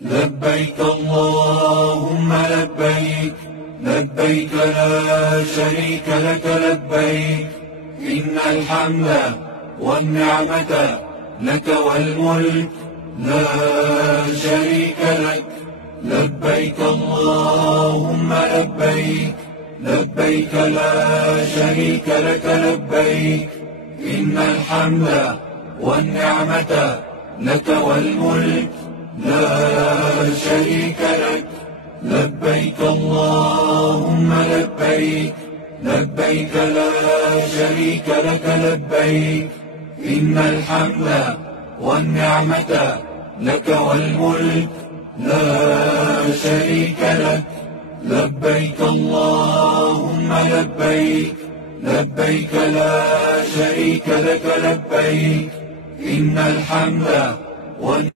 لبيك اللهم لبيك، لبيك لا شريك لك لبيك، إن الحمد والنعمة لك والملك لا شريك لك. لبيك اللهم لبيك، لبيك لا شريك لك لبيك، إن الحمد والنعمة لك والملك لا شريك لك. لبيك اللهم لبيك، لبيك لا شريك لك لبيك، إن الحمد والنعمة لك والملك لا شريك لك. لبيك اللهم لبيك، لبيك لا شريك لك لبيك، إن الحمد والنعمة